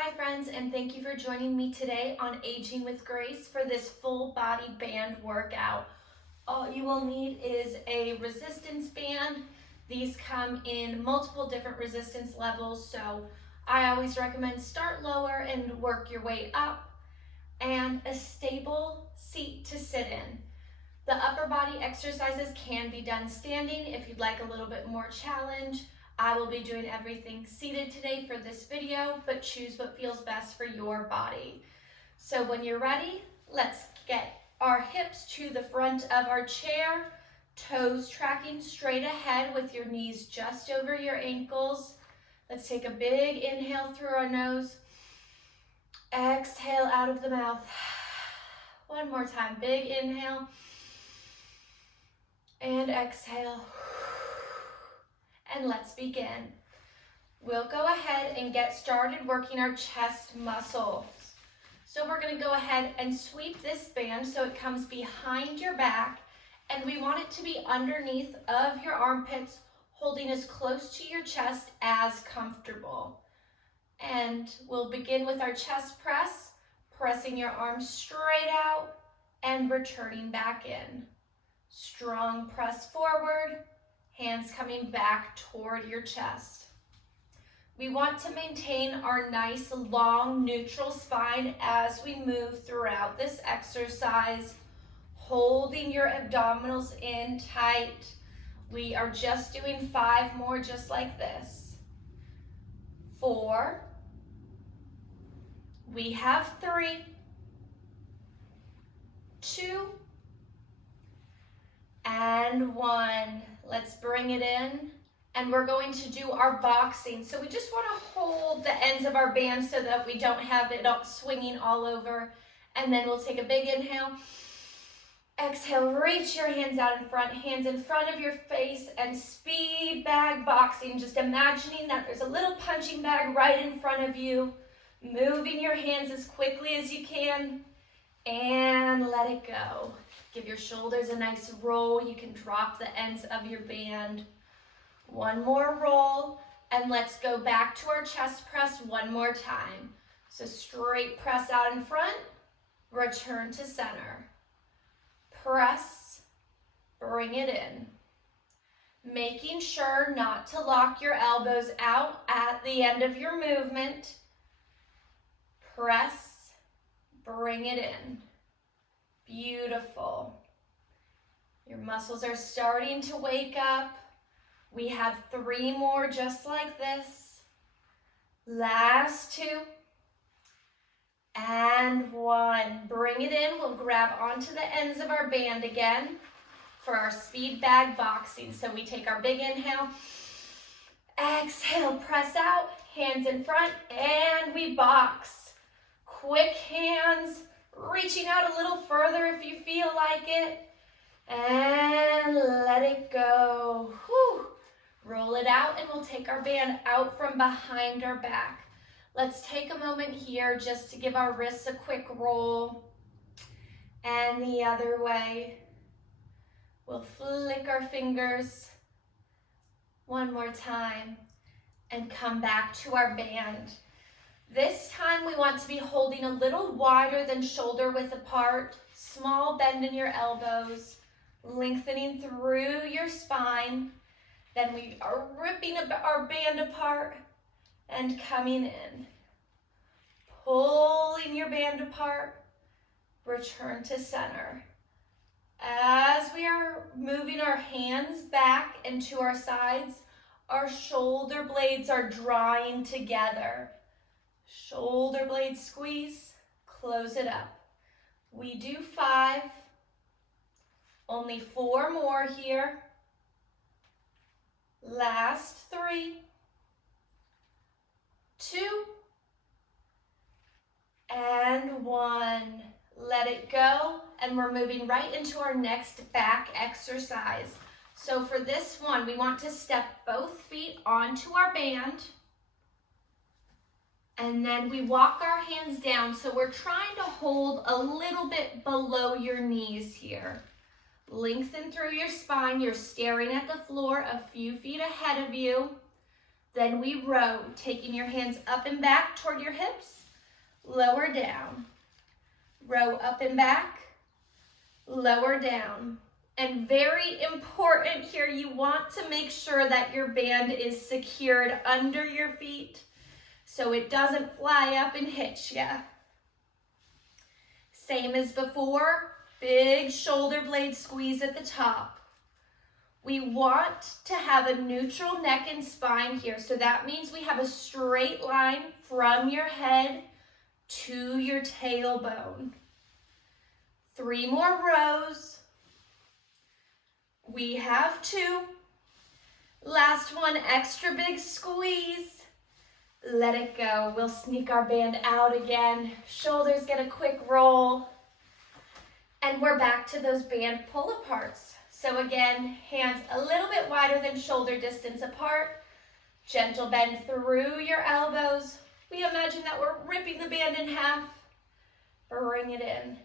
Hi friends, and thank you for joining me today on Aging with Grace for this full body band workout. All you will need is a resistance band. These come in multiple different resistance levels, so I always recommend start lower and work your way up, and a stable seat to sit in. The upper body exercises can be done standing if you'd like a little bit more challenge. I will be doing everything seated today for this video, but choose what feels best for your body. So when you're ready, let's get our hips to the front of our chair, toes tracking straight ahead with your knees just over your ankles. Let's take a big inhale through our nose. Exhale out of the mouth. One more time, big inhale. And exhale. And let's begin. We'll go ahead and get started working our chest muscles. So we're going to go ahead and sweep this band so it comes behind your back, and we want it to be underneath of your armpits, holding as close to your chest as comfortable. And we'll begin with our chest press, pressing your arms straight out and returning back in. Strong press forward, hands coming back toward your chest. We want to maintain our nice long neutral spine as we move throughout this exercise, holding your abdominals in tight. We are just doing 5 more just like this. 4. We have 3. 2. And 1. Let's bring it in, and we're going to do our boxing. So we just want to hold the ends of our band so that we don't have it swinging all over. And then we'll take a big inhale. Exhale, reach your hands out in front of your face, and speed bag boxing. Just imagining that there's a little punching bag right in front of you. Moving your hands as quickly as you can, and let it go. Give your shoulders a nice roll. You can drop the ends of your band. 1 more roll, and let's go back to our chest press 1 more time. So straight press out in front, return to center. Press, bring it in. Making sure not to lock your elbows out at the end of your movement. Press, bring it in. Beautiful. Your muscles are starting to wake up. We have 3 more just like this. Last 2. And 1. Bring it in. We'll grab onto the ends of our band again for our speed bag boxing. So we take our big inhale. Exhale, press out, hands in front, and we box. Quick hands. Reaching out a little further if you feel like it. And let it go. Whew. Roll it out, and we'll take our band out from behind our back. Let's take a moment here just to give our wrists a quick roll. And the other way. We'll flick our fingers 1 more time and come back to our band. This time we want to be holding a little wider than shoulder width apart, small bend in your elbows, lengthening through your spine. Then we are ripping our band apart and coming in. Pulling your band apart, return to center. As we are moving our hands back and to our sides, our shoulder blades are drawing together. Shoulder blades squeeze, close it up. We do 5, only 4 more here. Last 3, 2, and 1. Let it go, and we're moving right into our next back exercise. So for this one, we want to step both feet onto our band. And then we walk our hands down, so we're trying to hold a little bit below your knees here. Lengthen through your spine. You're staring at the floor a few feet ahead of you. Then we row, taking your hands up and back toward your hips, lower down. Row up and back, lower down. And very important here, you want to make sure that your band is secured under your feet so it doesn't fly up and hit you. Same as before, big shoulder blade squeeze at the top. We want to have a neutral neck and spine here. So that means we have a straight line from your head to your tailbone. 3 more rows. We have 2. Last one, extra big squeeze. Let it go. We'll sneak our band out again. Shoulders get a quick roll. And we're back to those band pull-aparts. So again, hands a little bit wider than shoulder distance apart. Gentle bend through your elbows. We imagine that we're ripping the band in half. Bring it in.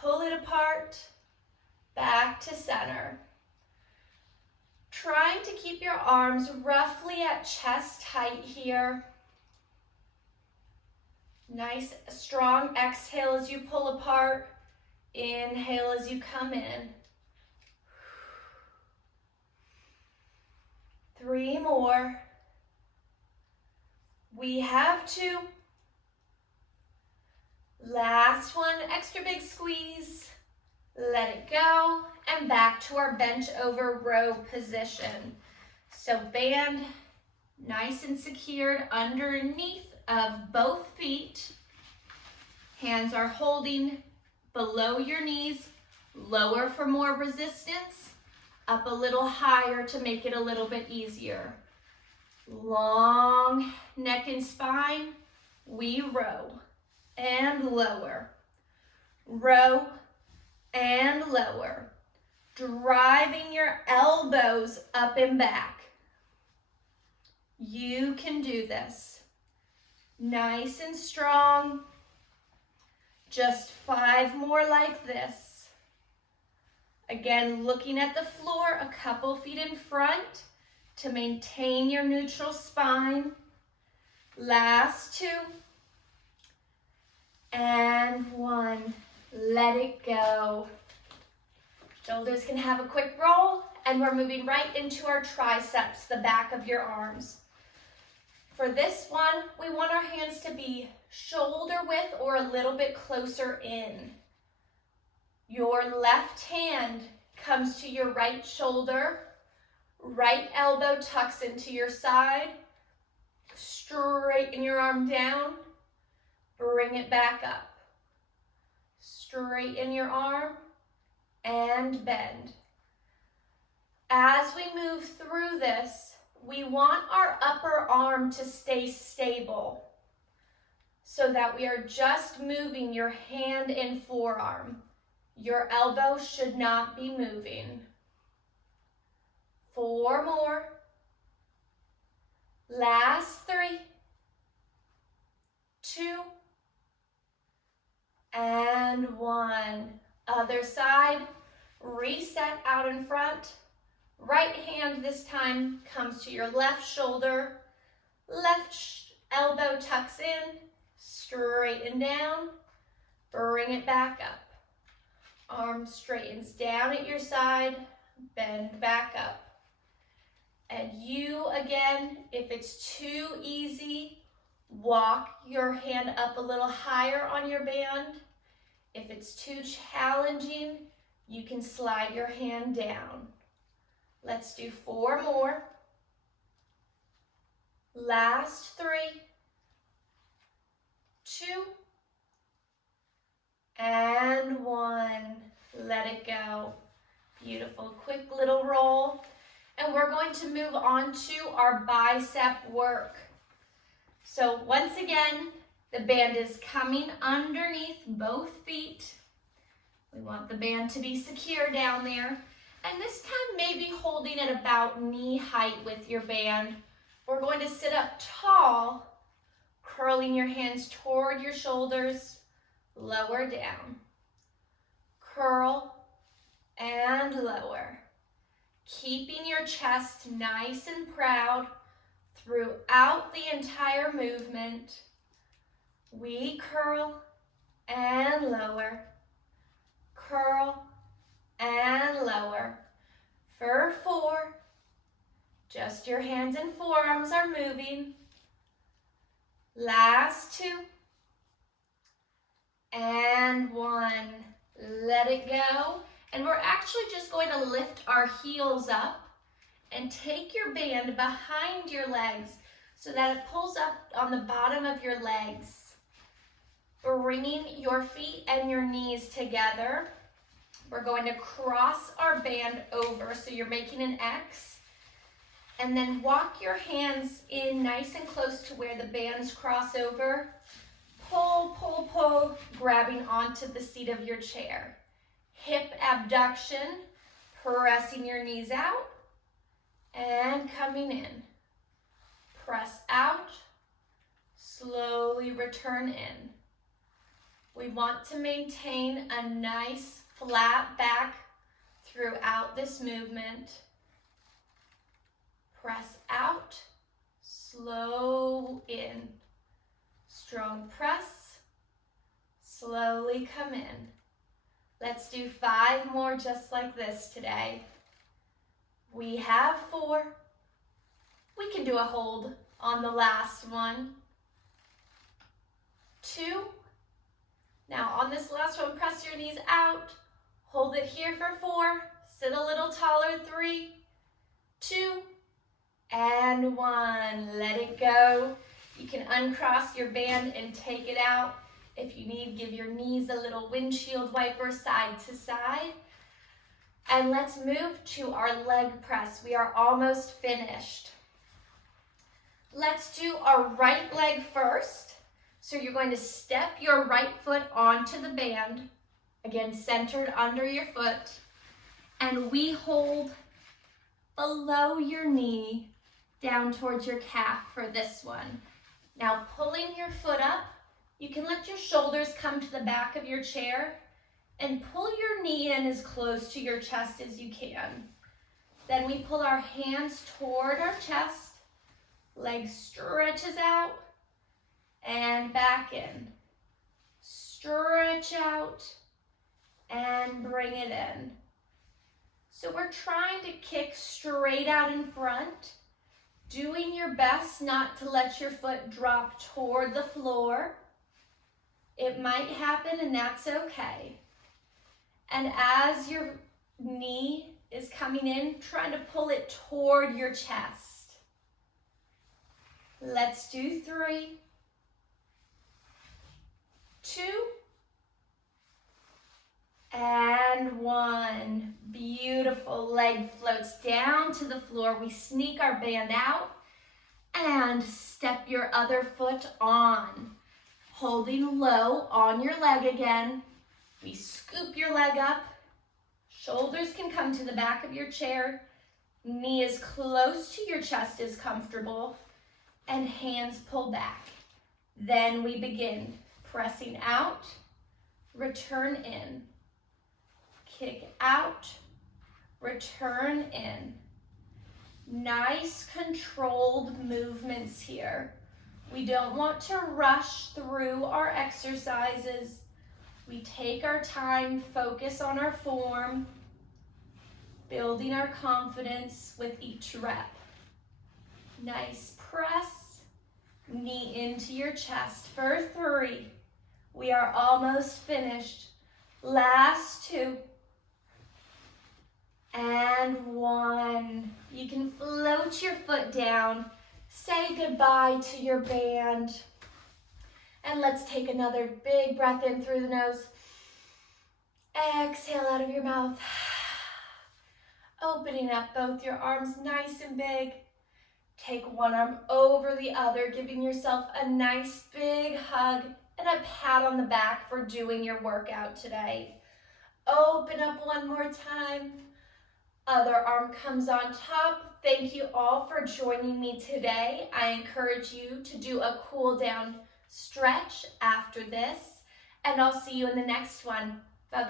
Pull it apart. Back to center. Trying to keep your arms roughly at chest height here. Nice, strong exhale as you pull apart. Inhale as you come in. 3 more. We have 2. Last one, extra big squeeze. Let it go, and back to our bench over row position. So band nice and secured underneath of both feet. Hands are holding below your knees, lower for more resistance, up a little higher to make it a little bit easier. Long neck and spine, we row and lower. Row and lower, driving your elbows up and back. You can do this. Nice and strong. Just 5 more like this. Again, looking at the floor, a couple feet in front to maintain your neutral spine. Last 2. And 1. Let it go. Shoulders can have a quick roll, and we're moving right into our triceps, the back of your arms. For this one, we want our hands to be shoulder width or a little bit closer in. Your left hand comes to your right shoulder, right elbow tucks into your side, straighten your arm down, bring it back up. Straighten your arm and bend. As we move through this, we want our upper arm to stay stable so that we are just moving your hand and forearm. Your elbow should not be moving. 4 more. Last 3. 2. And 1. Other side. Reset out in front. Right hand this time comes to your left shoulder. Left elbow tucks in. Straighten down. Bring it back up. Arm straightens down at your side. Bend back up. And you, again, if it's too easy, walk your hand up a little higher on your band. If it's too challenging, you can slide your hand down. Let's do 4 more. Last 3. 2. And 1. Let it go. Beautiful. Quick little roll. And we're going to move on to our bicep work. So once again, the band is coming underneath both feet. We want the band to be secure down there. And this time maybe holding it about knee height with your band. We're going to sit up tall, curling your hands toward your shoulders, lower down. Curl and lower. keeping your chest nice and proud throughout the entire movement. We curl and lower, curl and lower. For 4, just your hands and forearms are moving. Last 2, and 1. Let it go. And we're actually just going to lift our heels up and take your band behind your legs so that it pulls up on the bottom of your legs. Bringing your feet and your knees together. We're going to cross our band over, so you're making an X. And then walk your hands in nice and close to where the bands cross over. Pull, pull, pull, grabbing onto the seat of your chair. Hip abduction, pressing your knees out and coming in. Press out, slowly return in. We want to maintain a nice flat back throughout this movement. Press out, slow in. Strong press, slowly come in. Let's do 5 more just like this today. We have 4. We can do a hold on the last one. 2. Now on this last one, press your knees out. Hold it here for 4. Sit a little taller. 3, 2, and 1. Let it go. You can uncross your band and take it out. If you need, give your knees a little windshield wiper side to side. And let's move to our leg press. We are almost finished. Let's do our right leg first. So you're going to step your right foot onto the band, again centered under your foot, and we hold below your knee down towards your calf for this one. Now pulling your foot up, you can let your shoulders come to the back of your chair and pull your knee in as close to your chest as you can. Then we pull our hands toward our chest, leg stretches out, and back in. Stretch out and bring it in. So we're trying to kick straight out in front, doing your best not to let your foot drop toward the floor. It might happen and that's okay. And as your knee is coming in, trying to pull it toward your chest. Let's do 3, 2, and 1. Beautiful. Leg floats down to the floor. We sneak our band out and step your other foot on. Holding low on your leg again. We scoop your leg up. Shoulders can come to the back of your chair. Knee as close to your chest as comfortable. And hands pull back. Then we begin pressing out, return in. Kick out, return in. Nice controlled movements here. We don't want to rush through our exercises. We take our time, focus on our form, building our confidence with each rep. Nice press, knee into your chest for 3. We are almost finished. Last 2. And 1. You can float your foot down. Say goodbye to your band. And let's take another big breath in through the nose. Exhale out of your mouth. Opening up both your arms nice and big. Take one arm over the other, giving yourself a nice big hug and a pat on the back for doing your workout today. Open up one more time. Other arm comes on top. Thank you all for joining me today. I encourage you to do a cool down stretch after this, and I'll see you in the next one.